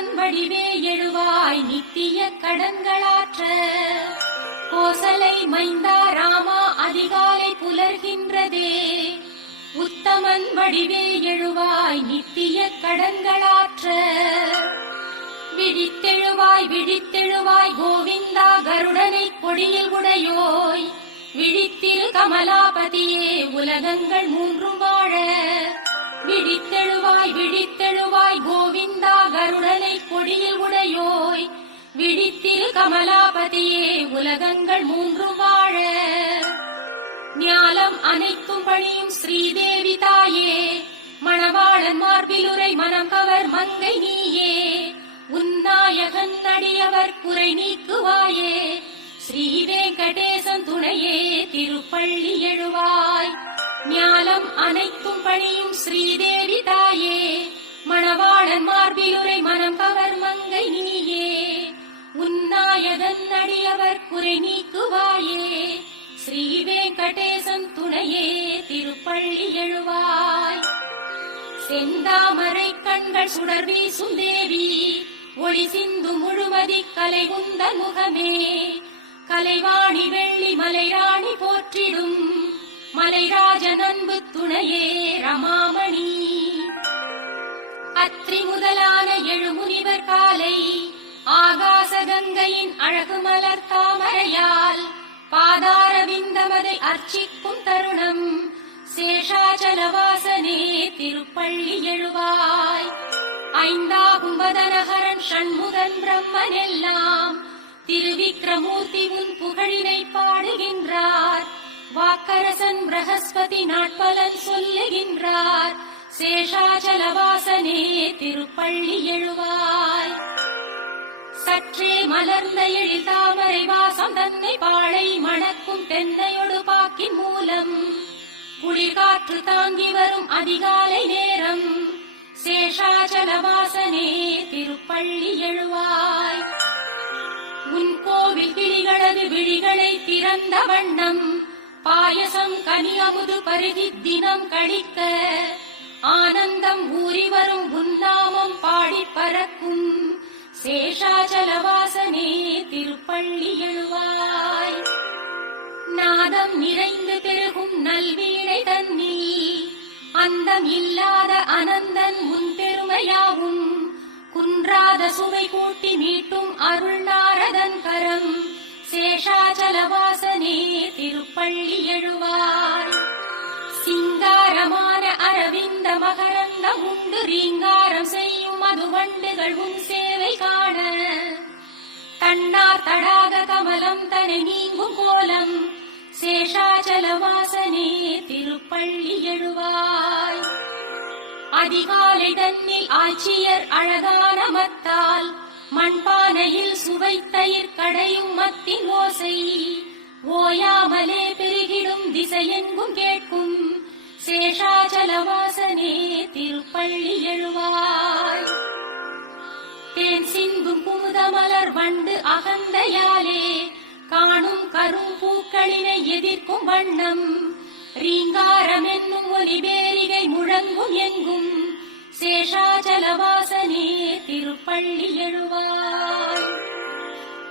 வடிவே எழுவாய் நித்திய கடன்களாற்ற. கோசலை மைந்தா ராமா அதிகாலை புலர்கின்றதே. உத்தமன் வடிவே எழுவாய் நித்திய கடன்களாற்ற. விழித்தெழுவாய் விழித்தெழுவாய் கோவிந்தா கருடனை கொடியில் உடையோய். விழித்திரு கமலாபதியே உலகங்கள் மூன்றும் வாழ. கமலாபதியே உலகங்கள் மூன்றும் வாழ. ஞாலம் அனைத்தும் பணியும் ஸ்ரீதேவி தாயே. மணவாளன் மார்பிலுரை மனம் கவர் மங்கை நீயே. உன்னாயகன் அடியவர் குறை நீக்குவாயே. ஸ்ரீ வெங்கடேசன் துணையே திருப்பள்ளி எழுவாய். ஞாலம் அனைத்தும் பணியும் ஸ்ரீதேவி தாயே. மணவாளன் மார்பிலுரை மனம் கவர் மங்கை நீயே. உன்னாயதன் அடியவர் குறை நீக்குவாயே. ஸ்ரீ வெங்கடேசன் துணையே திருப்பள்ளி எழுவாய். செந்தாமரை கண்கள் சுடர் வீசும் தேவி. ஒளி சிந்து முழுமதி கலை உந்த முகமே. கலைவாணி வெள்ளி மலைராணி போற்றிடும். மலைராஜன் அன்பு துணையே ரமாமணி. அத்ரி முதலான எழுமுனிவர் காலை. ஆகாச கங்கையின் அழகு மலர் தாமரையால் பாதார விந்தமதை அர்ச்சிக்கும் தருணம். சேஷாச்சலவாசனே திருப்பள்ளி எழுவாய். ஐந்தாகும் வதனகரன் ஷண்முகன் பிரம்மன் எல்லாம் திருவிக்ரமூர்த்தி உன் புகழினை பாடுகின்றார். வாக்கரசன் பிரகஸ்பதி நாட்பலன் சொல்லுகின்றார். சேஷாச்சலவாசனே திருப்பள்ளி எழுவாய். சற்றே மலர்ந்த எழில் தாமரை வாசம் தன்னை பாழை மணக்கும் தென்னையொடு பாக்கின் மூலம். குளிர்காற்று தாங்கி வரும் அதிகாலை நேரம். சேஷாச்சலவாசனே திருப்பள்ளி எழுவாய். உன் கோவில் கிளிகளது விழிகளை திறந்த வண்ணம். பாயசம் கனி அமுது பருகி தினம் கழிக்க ஆனந்தம் ஊறி வரும் உன்னாமம் பாடி பறக்கும். சேஷாச்சலவாசனே திருப்பள்ளி எழுவாய். நாதம் நிறைந்து பெருகும் நல்வீணை தன்னில் அந்தம் இல்லாத அனந்தன் முன் பெருமையாகும். குன்றாத சுவை கூட்டி மீட்டும் அருள் நாரதன் கரம். சேஷாச்சலவாசனே திருப்பள்ளி எழுவாய். சிங்காரமான அரவிந்த மகரந்த உண்டு ரீங்காரம் செய்ய மதுவண்டுகள் உன் சேவை காண. தன்னார் தடாக கமலம் தனை நீங்கும் கோலம். சேஷாச்சலவாசனே திருப்பள்ளி எழுவாய். அதிகாலை தன்னில் ஆட்சியர் அழகான மத்தால். மண்பானையில் சுவைத்தயிர் கடையும் மத்தின் ஓசை. ஓயாமலே பெருகிடும் திசையெங்கும் கேட்கும். சேஷாச்சலவாசனே திருப்பள்ளி எழுவாய். தேன் சிந்தும் குமுதமலர் வண்டு அகந்தையாலே காணும் கரும் பூக்களினை எதிர்க்கும் வண்ணம். ரீங்காரம் என்னும் ஒலிபேரிகை முழங்கும் எங்கும். சேஷாச்சலவாசனே திருப்பள்ளி எழுவாய்.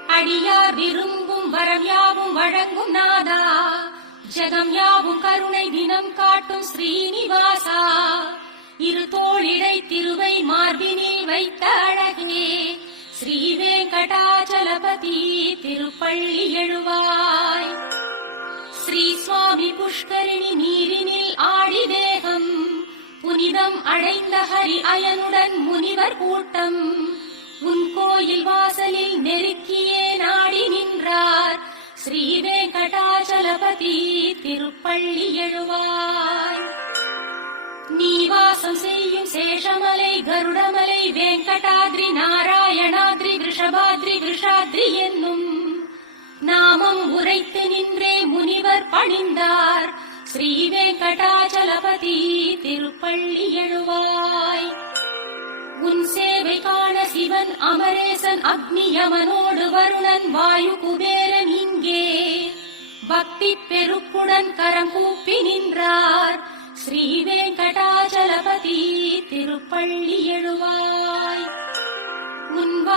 அடியார் விரும்பும் வரம் யாவும் வழங்கும் நாதா. ஜெகம் யாவும் கருணை தினம் காட்டும் ஸ்ரீனிவாசா. இரு தோளிடை திருவை மார்பினில் வைத்த அழகே. ஸ்ரீ வெங்கடாச்சலபதி திருப்பள்ளி எழுவாய். ஸ்ரீ சுவாமி புஷ்கரிணி நீரினில் ஆடி தேகம் புனிதம் அடைந்த ஹரி அயனுடன் முனிவர் கூட்டம். உன் கோயில் வாசலில் நெருக்கியே நாடி நின்றார். ஸ்ரீ வெங்கடாச்சலபதி திருப்பள்ளி எழுவாய். நீ வாசம் செய்யும் சேஷமலை கருடமலை வெங்கடாத்ரி நாராயணாத்ரி விஷபாத்ரி விஷாத்ரி என்னும் நாமம் உரைத்து நின்றே முனிவர் பணிந்தார். ஸ்ரீ வெங்கடாச்சலபதி திருப்பள்ளி எழுவாய். உன் சேவை காண சிவன் அமரேசன் அக்னி யமனோடு வருணன் வாயு குபேரன் இங்கே. பக்தி பெருக்குடன் கரங்கூப்பி நின்றார். ஸ்ரீ வெங்கடாச்சலபதி திருப்பள்ளி எழுவாய். உன்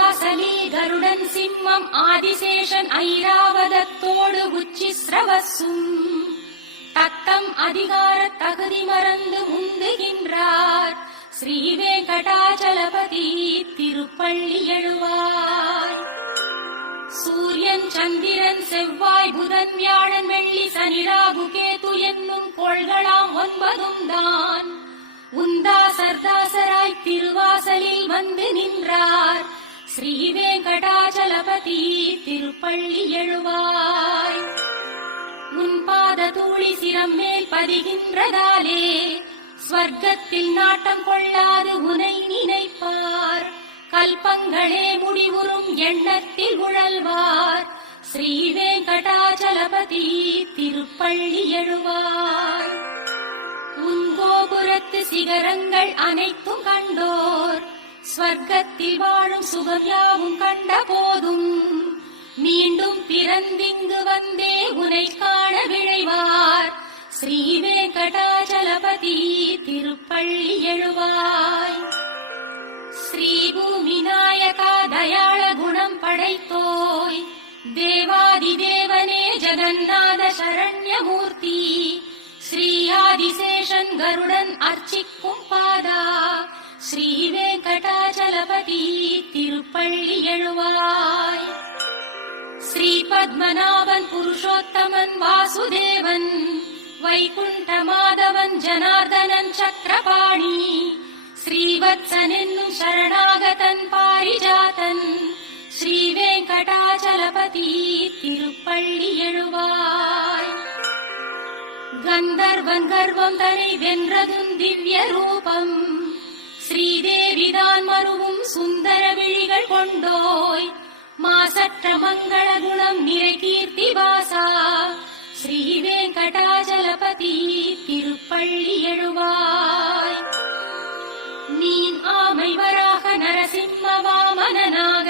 கருடன் சிம்மம் ஆதிசேஷன் ஐராவதத்தோடு உச்சி சிரவசும் தத்தம் அதிகார தகுதி மறந்து முந்துகின்றார். ஸ்ரீ வெங்கடாச்சலபதி திருப்பள்ளி எழுவாய். சூரியன் சந்திரன் செவ்வாய் புதன் வியாழன் வெள்ளி சனிராகு கேது என்னும் கோள்களாம் ஒன்பதும் தான். உந்தா சர்தாசராய் திருவாசலில் வந்து நின்றார். ஸ்ரீ வெங்கடாச்சலபதி திருப்பள்ளி எழுவாய். முன்பாத தூளி சிரம் மேல் பதிகின்றதாலே ஸ்வர்க்கத்தில் நாட்டம் கொள்ளாது உனை நினைப்பார். கல்பங்களே முடிவுறும் எண்ணத்தில் உழல்வார். ஸ்ரீ வெங்கடாச்சலபதி திருப்பள்ளி எழுவார். உன் கோபுரத்து சிகரங்கள் அனைத்தும் கண்டோர். ஸ்வர்க்கத்தில் வாழும் சுகம் யாவும் கண்ட போதும். மீண்டும் பிறந்திங்கு வந்தே திருப்பள்ளி எழுவாய் ஸ்ரீ பூமி நாயகா தயாள குணம் படைத்தோய் தேவாதி தேவனே ஜெகநாத சரண்யமூர்த்தி ஸ்ரீ ஆதிசேஷன் கருடன் அர்ச்சிக்கும் பாதா ஸ்ரீ வெங்கடாச்சலபதி திருப்பள்ளி எழுவாய் ஸ்ரீ பத்மநாபன் புருஷோத்தமன் வாசுதேவன் வைகுண்ட மாதவன் ஜனார்தனன் சக்கரபாணி ஸ்ரீவத்சனென்னும் சரணாகதன் பாரிஜாதன் ஸ்ரீ வெங்கடாச்சலபதி திருப்பள்ளி எழுவாய். கந்தர்வன் கர்வம் தனை வென்றதும் திவ்ய ரூபம் ஸ்ரீதேவிதான் மருவும் சுந்தர விழிகள் கொண்டோய். மாசற்ற மங்கள குணம் நிறை கீர்த்தி வாசா ஸ்ரீ வெங்கடாச்ச வெங்கடாச்சலபதி திருப்பள்ளி எழுவாய். மீன் ஆமை வராக நரசிம்ம வாமனனாக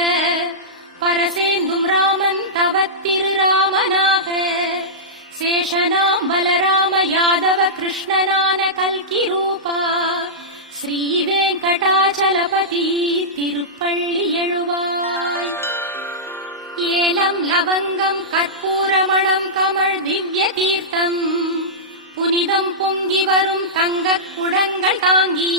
பரசேந்தும் ராமன் தவத்திரு ராமனாக சேஷனாம் பலராம யாதவ கிருஷ்ணனான கல்கி ரூபா ஸ்ரீ வெங்கடாச்சலபதி திருப்பள்ளி எழுவாய். ஏலம் லவங்கம் கற்பூரமணம் கமல் திவ்ய தீர்த்தம் புனிதம் பொங்கி வரும் தங்க குடங்கள் தாங்கி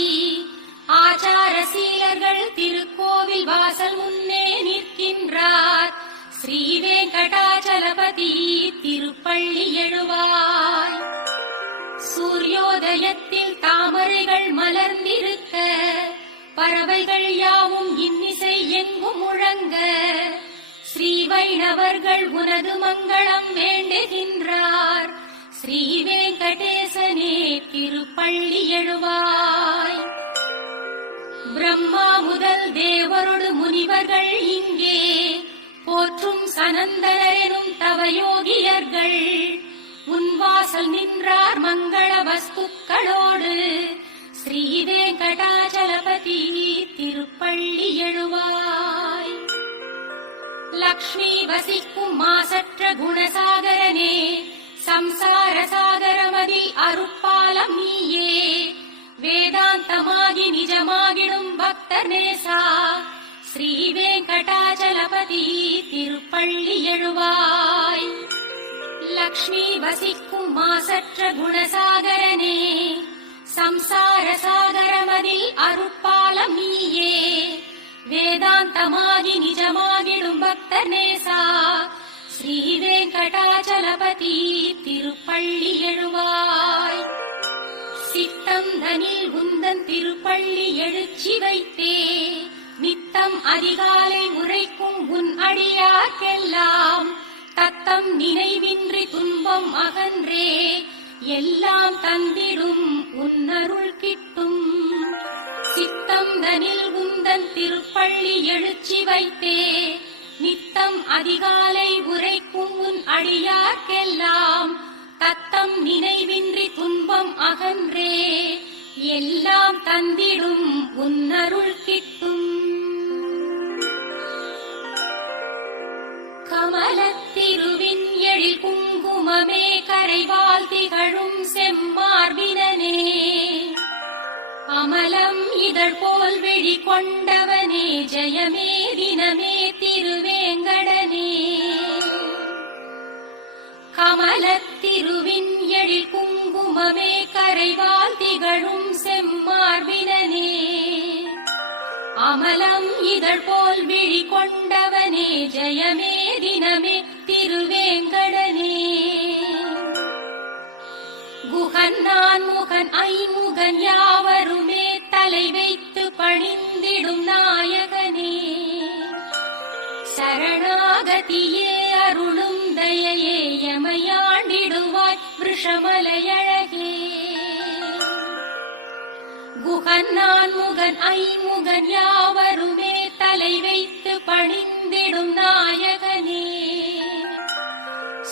ஆச்சார சீலர்கள் திருக்கோவில் வாசல் முன்னே நிற்கின்றார். ஸ்ரீ வெங்கடாச்சலபதி திருப்பள்ளி எழுவாய் சூரியோதயத்தில் தாமரைகள் மலர்ந்திருக்க பறவைகள் யாவும் இன்னிசை எங்கும் முழங்க. ஸ்ரீ வைணவர்கள் உனது மங்களம் வேண்டுகின்றார். ஸ்ரீ வெங்கடேசனே திருப்பள்ளி எழுவாய். பிரம்மா முதல் தேவரோடு முனிவர்கள் இங்கே. போற்றும் சனந்தனரெனும் தவயோகியர்கள். உன்வாசல் நின்றார் மங்கள வஸ்துக்களோடு. ஸ்ரீ வெங்கடாச்சலபதி திருப்பள்ளி எழுவாய். லக்ஷ்மி வசிக்கும் மாசற்ற குணசாகரனே சம்சார சாகரமதில் அருப்பாலம் நீயே வேதாந்தமாகி நிஜமாகிடும் பக்தர் நேசா ஸ்ரீ வெங்கடாச்சலபதி திருப்பள்ளி எழுவாய் லக்ஷ்மி வசிக்கும் மாசற்ற குணசாகரனே சம்சார சாகரமதில் அருட்பாலம் நீயே வேதாந்தமாகி நிஜமாகிடும் பக்தர் நேசா ஸ்ரீ வெங்கடாச்சலபதி திருப்பள்ளி எழுவாய். சித்தம் தனில் உந்தன் திருப்பள்ளி எழுச்சி வைத்தே. நித்தம் அதிகாலை உரைக்கும் உன் அடியார்க்கெல்லாம் தத்தம் நினைவின்றி துன்பம் அகன்றே. எல்லாம் தந்திடும் உன்னருள் கிட்டும். சித்தம் தனில் உந்தன் திருப்பள்ளி எழுச்சி வைத்தே. நித்தம் அதிகாலை உரைக்கும் உன் அடியார்க்கெல்லாம் தத்தம் நினைவின்றி துன்பம் அகன்றே. எல்லாம் தந்திடும் உன்னருள் கிட்டும். கமலத்திருவின் எழில் குங்குமமே கரைவால் திகழும் செம்மார்பினே அமலம் இதழ் போல் விழி கொண்டவனே ஜெயமே தினமே திருவேங்கட கமலத்திருவின் எழில் குங்குமமே கரைவால் திகழும் செம்மார்பினே அமலம் இதழ் போல் விழி கொண்டவனே ஜெயமே தினமே திருவேங்கடனே. குகன் நான் முகன் ஐமுகன் யாவருமே தலை வைத்து பணிந்திடும் நாயகனே. சரணாகதியே எமையாண்டிடுவாய் குகன் நான் முகன் ஐமுகன் யாவருமே தலை வைத்து பணிந்திடும் நாயகனே.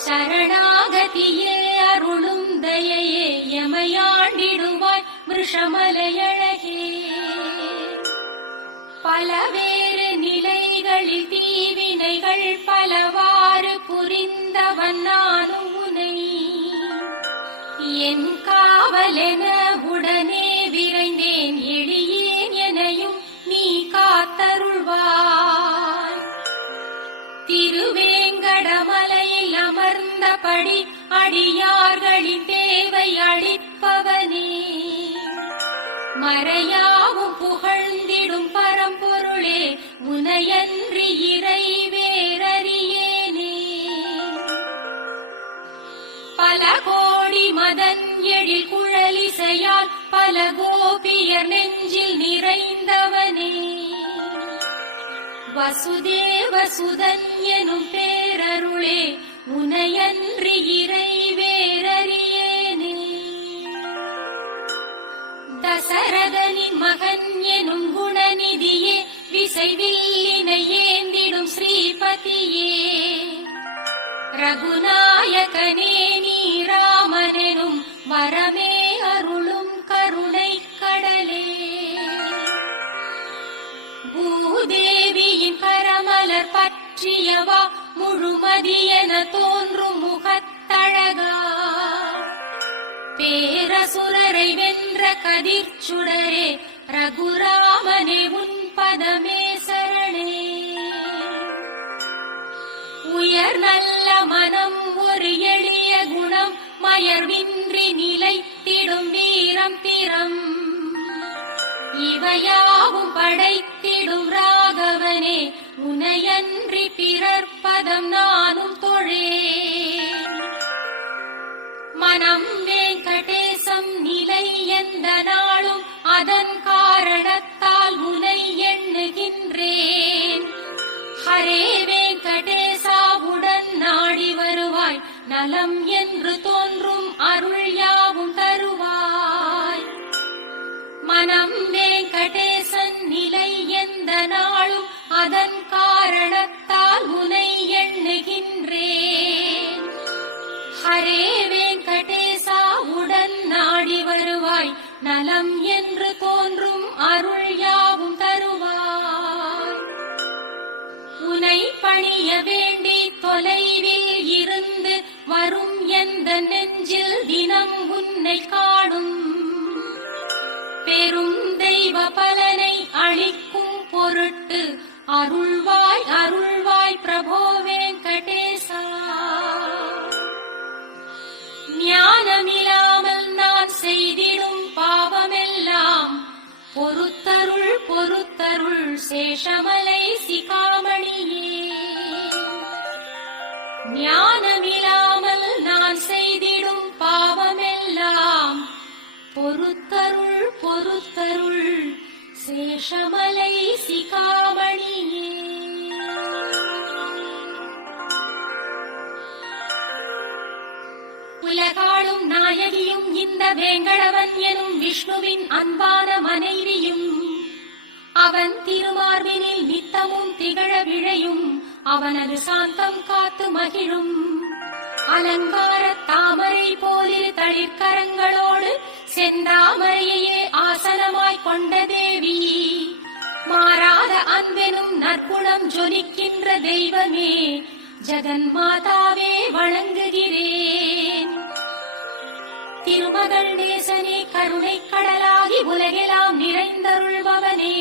சரணாகதியே அருளும் தயையே எமையாண்டிடுவாய் மிருஷமலையழகே பலவேறு நிலைகளில் தீவினைகள் பலவா படி அடியார்களின் தேவை அளிப்பவனே. மறையாவும் புகழ்ந்திடும் பரம்பொருளே உனையன்றி இறை வேறறியேனே பல கோடி மதன் எழில் குழலிசையால் பல கோபியர் நெஞ்சில் நிறைந்தவனே. வசுதேவ சுதன் எனும் பேரருளே உனையன்றி இறை வேறறியேனே தசரதனின் மகன் எனும் குணநிதியே விசைவில்லினை ஏந்திடும் ஸ்ரீபதியே. ரகுநாயகனே நீ ராமனெனும் வரமே அருளும் கருணை கடலே. பூதேவியின் கரமலர் பற்றியவா முழுமதியென தோன்றும் முகத்தழகா. பேரசுரரை வென்ற கதிர்ச்சுடரே ரகுராமனே உன் பதமே சரணே. உயர் நல்ல மனம் ஒரு எளிய குணம் மயர்வின்றி நிலைத்திடும் வீரம் திறம். இவையாவும் படைத்திடும் ராகவனே உனையன் பிறர்ப்பதம் நானும் தொழே. மனம் வெங்கடேசம் நிலை எந்த நாளும் அதன் காரணத்தால் உனை எண்ணுகின்றேன். ஹரே வெங்கடேசாவுடன் நாடி வருவாய். நலம் என்று தோன்றும் அருள் யாவும் தருவாய். மனம் பணிய வேண்டி தொலைவில் இருந்து வரும் எந்த நெஞ்சில் தினம் உன்னை காணும்? பெரும் தெய்வ பலனை அளிக்கும் பொருட்டு அருள்வாய் அருள்வாய் பிரபோ வெங்கடேசா. ஞானமில்லாமல் நான் செய்திடும் பாவமெல்லாம் பொறுத்தருள் பொறுத்தருள் சேஷமலை சிகாமணியே. ஞானமில்லாமல் நான் செய்திடும் பாவமெல்லாம். பொறுத்தருள் பொறுத்தருள் சேஷமலை சிகாமணியே. உலகாளும் நாயகியும் இந்த வேங்கடவன் எனும் விஷ்ணுவின் அன்பான மனைவியும் அவன் திருமார்பினில் நித்தமும் திகழ விழையும் அவனது சாந்தம் காத்து மகிழும். அலங்கார தாமரை போலிரு தளிர்கரங்களோடு செந்தாமரையே ஆசனமாய் கொண்ட தேவி. மாறாத அன்பெனும் நற்குணம் ஜொலிக்கின்ற தெய்வமே ஜெகன் மாதாவே வணங்குகிறேன் திருமகள் நேசனே கருணை கடலாகி உலகெல்லாம் நிறைந்தருள்பவனே.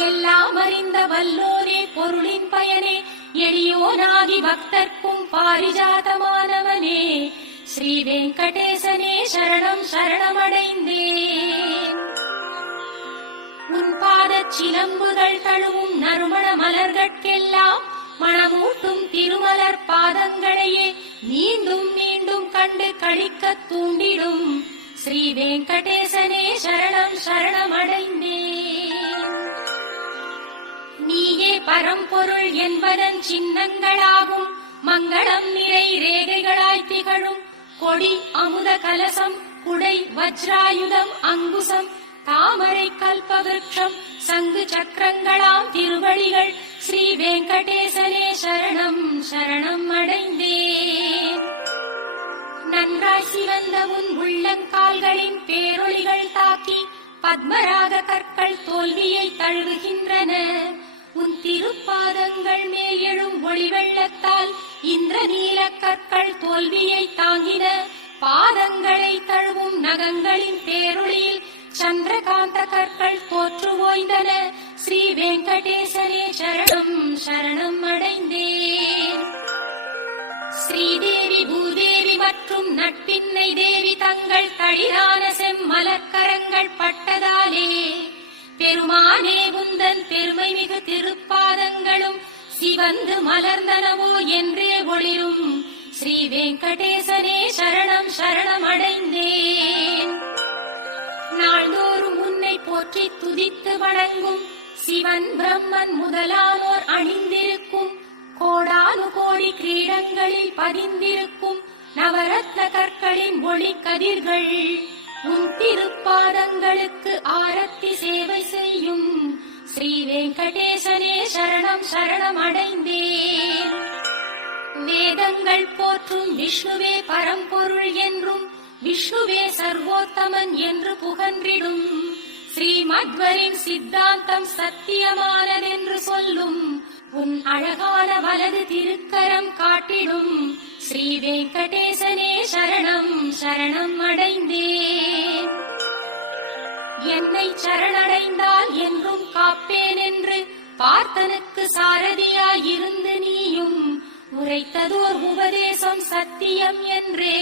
எல்லாம் அறிந்த வல்லோரே பொருளின் பயனே எளியோனாகி பக்தர்க்கும் பாரிஜாதமானவனே. ஸ்ரீ வெங்கடேசனே சரணம் சரணமடைந்தேன். உன் பாதச் சிலம்புகள் தழுவும் நறுமண மலர்கட்கெல்லாம் மணமூட்டும் திருமலர் பாதங்களையே மீண்டும் மீண்டும் கண்டு கழிக்க தூண்டிடும். ஸ்ரீ வெங்கடேசனே சரணம் சரணமடைந்தேன். நீயே பரம்பொருள் என்பதன் சின்னங்களாகும். மங்களம் நிறை ரேகைகளாய் திகழும். கொடி அமுத கலசம் குடை வஜ்ராயுதம் அங்குசம். தாமரை கல்பவிருட்சம் சங்கு சக்கரங்களாம் திருவழிகள் ஸ்ரீ வெங்கடேசனே சரணம் சரணம் அடைந்தேன். நன்றாய் சிவந்த உன் உள்ளங்கால்களின் பேரொளிகள் தாக்கி பத்மராக கற்கள் தோல்வியை தழுவுகின்றன. உன் திருப்பாதங்கள் மேல் எழும் ஒளி வெள்ளத்தால் இந்திரநீல கற்கள் தோல்வியை தாங்கின பாதங்களை தழுவும் நகங்களின் பேரொளியில் சந்திரகாந்த கற்கள் தோற்று ஓய்ந்தன. ஸ்ரீ வெங்கடேசனே சரணம் சரணம் அடைந்தேன். ஸ்ரீதேவி பூதேவி மற்றும் நட்பின்னை தேவி தங்கள் தளிரான செம்மலக்கரங்கள் பட்டதாலே பெருமானே உந்தன் பெருமை மிகு திருப்பாதங்களும் சிவந்து மலர்ந்தனவோ என்றே ஒளிரும். ஸ்ரீ வெங்கடேசனே சரணம் சரணம் அடைந்தேன். நாள்தோறும் உன்னை போற்றி துதித்து வணங்கும் சிவன் பிரம்மன் முதலானோர் அணிந்திருக்கும் கோடானு கோடி கிரீடங்களில் பதிந்திருக்கும் நவரத்ன கற்களின் ஒளி கதிர்கள். உன் திருப்பாதங்களுக்கு ஆரத்தி சேவை செய்யும் ஸ்ரீ வெங்கடேசனே சரணம் சரணம் அடைந்தேன். வேதங்கள் போற்றும் விஷ்ணுவே பரம்பொருள் என்றும் விஷ்ணுவே சர்வோத்தமன் என்று புகன்றிடும். ஸ்ரீமத்வரின் சித்தாந்தம் சத்தியமானதென்று சொல்லும் உன் அழகான வலது திருக்கரம் காட்டிடும். ஸ்ரீ வெங்கடேசனே சரணம் சரணம் அடைந்தே என்னை சரணடைந்தால் என்றும் காப்பேன் என்று பார்த்தனுக்கு சாரதியாயிருந்து நீயும் உரைத்ததோர் உபதேசம் சத்தியம் என்றே.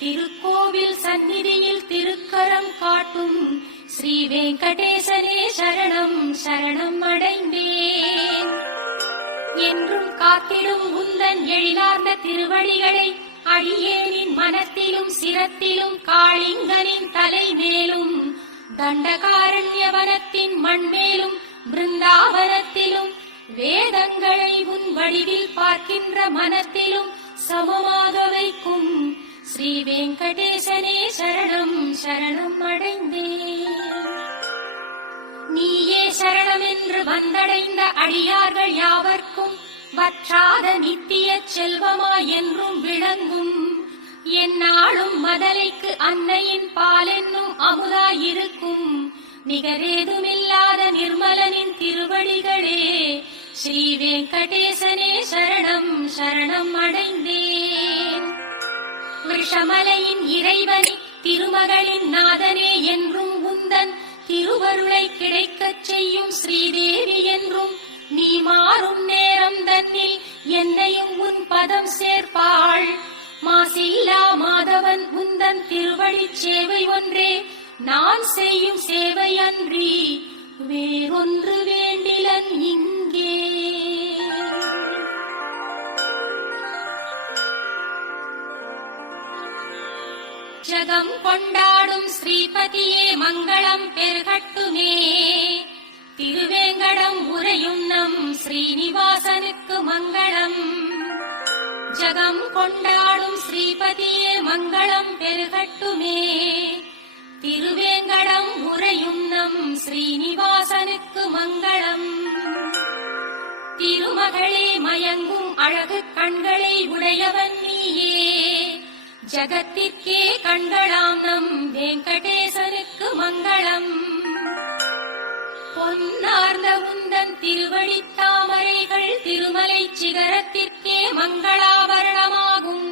திருக்கோவில் சந்நிதியில் திருக்கரம் காட்டும் ஸ்ரீ வெங்கடேசனே சரணம் சரணம் அடைந்தேன். என்றும் காத்திடும் உந்தன் எழிலார்ந்த திருவடிகளை அடியேனின் மனத்திலும் சிரத்திலும் காளிங்கனின் தலை மேலும் தண்டகாரண்யவனத்தின் மண்மேலும் பிருந்தாவனத்திலும் வேதங்களை உன் வடிவில் பார்க்கின்ற மனத்திலும் சமமாக வைக்கும் ஸ்ரீ வெங்கடேசனே சரணம் சரணம் அடைந்தேன். நீயே சரணம் என்று வந்தடைந்த அடியார்கள் யாவர்க்கும் வற்றாத நித்திய செல்வமாய் என்றும் விளங்கும். என் நாளும் மதலைக்கு அன்னையின் பாலென்னும் அமுதாயிருக்கும் நிகரேதுமில்லாத நிர்மலனின் திருவடிகளே ஸ்ரீ வெங்கடேசனே சரணம் சரணம் அடைந்தேன். விஷமலையின் இறைவனே திருமகளின் நாதனே என்றும் உந்தன் திருவருளை கிடைக்கச் செய்யும் ஸ்ரீதேவி என்றும் நீ மாறும் நேரம் தன்னில் என்னையும் உன் பதம் சேர்ப்பாள். மாசில்லா மாதவன் உந்தன் திருவழிச் சேவை ஒன்றே. நான் செய்யும் சேவை அன்றி வேறொன்று வேண்டிலன் இங்கே. ஜகம் கொண்டாடும் ஸ்ரீபதியே மங்களம் பெருகட்டுமே. திருவேங்கடம் உரையும் நம் ஸ்ரீனிவாசனுக்கு மங்களம். ஜகம் கொண்டாடும் ஸ்ரீபதியே மங்களம் பெருகட்டுமே. திருவேங்கடம் உரையும் நம் ஸ்ரீனிவாசனுக்கு மங்களம். திருமகளே மயங்கும் அழகு கண்களை உடையவன் நீயே. ஜகத்திற்கே கண்களாம் நம் வெங்கடேசனுக்கு மங்களம். பொன்னார்ந்த உந்தன் திருவழி தாமரைகள் திருமலை சிகரத்திற்கு மங்களாபரணமாகும்.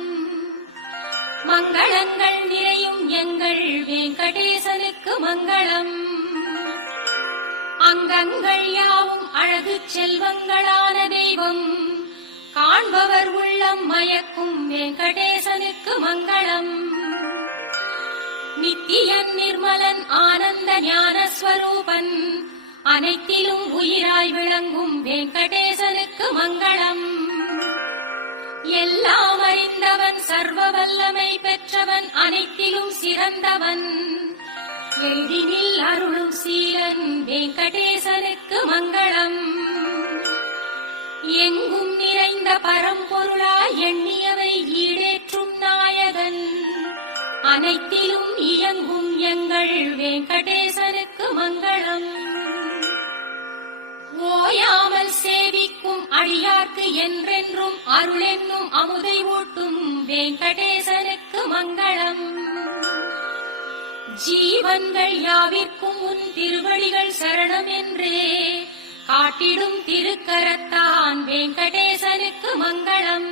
மங்களங்கள் நிறையும் எங்கள் வெங்கடேசனுக்கு மங்களம். அங்கங்கள் யாவும் அழகு செல்வங்களான தெய்வம். காண்பவர் உள்ளம் மயக்கும் வெங்கடேசனுக்கு மங்களம். நித்தியன் நிர்மலன் ஆனந்த ஞானஸ்வரூபன் அனைத்திலும் உயிராய் விளங்கும் வெங்கடேசனுக்கு மங்களம். எல்லாம் அறிந்தவன் சர்வ வல்லமை பெற்றவன் அனைத்திலும் சிறந்தவன். எளிதினில் அருளும் சீலன் வெங்கடேசனுக்கு மங்களம். எங்கும் நிறைந்த பரம்பொருளாய் எண்ணியவை ஈடேற்றும் நாயகன். அனைத்திலும் இயங்கும் எங்கள் வெங்கடேசனுக்கு மங்களம். ஓயாமல் சேவிக்கும் அடியார்க்கு என்றென்றும் அருளென்னும் அமுதை ஊட்டும் வெங்கடேசனுக்கு மங்களம். ஜீவன்கள் யாவிற்கும் உன் திருவடிகள் சரணம் என்றே காட்டிடும் திருக்கரத்தான் வெங்கடேசனுக்கு மங்களம்.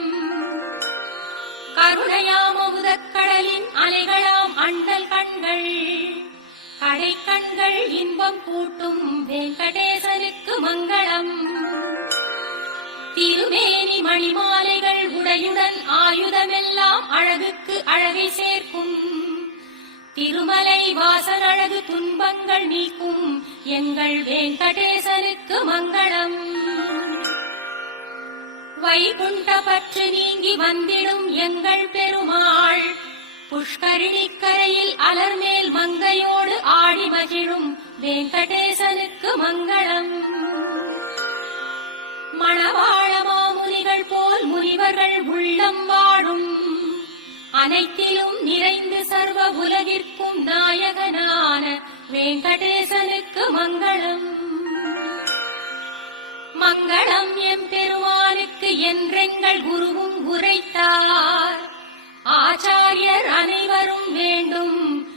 கருணையாம் அமுதக்கடலின் அலைகளாம் அண்ணல் கண்கள் கடைக்கண்கள் இன்பம் கூட்டும் வெங்கடேசனுக்கு மங்களம். திருமேனி மணிமாலைகள் உடையுடன் ஆயுதமெல்லாம் அழகுக்கு அழகை சேர்க்கும். திருமலை வாசல் அழகு துன்பங்கள் நீக்கும் எங்கள் வெங்கடேசனுக்கு மங்களம். வைகுண்ட பற்று நீங்கி வந்திடும் எங்கள் பெருமாள் புஷ்கரிணிக்கரையில் அலர்மேல் மங்கையோடு ஆடி மகிழும் வெங்கடேசனுக்கு மங்களம். மணவாள மாமுனிகள் போல் முனிவர்கள் உள்ளம் வாடும். அனைத்திலும் நிறைந்து சர்வ உலகிற்கும் நாயகனான வெங்கடேசனுக்கு மங்களம். மங்களம் எம் பெருமானுக்கு என்றெங்கள் குருவும் உரைத்தார். ஆச்சாரியர் அனைவரும் வேண்டும்.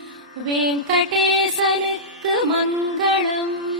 வெங்கடேசனுக்கு மங்களம்.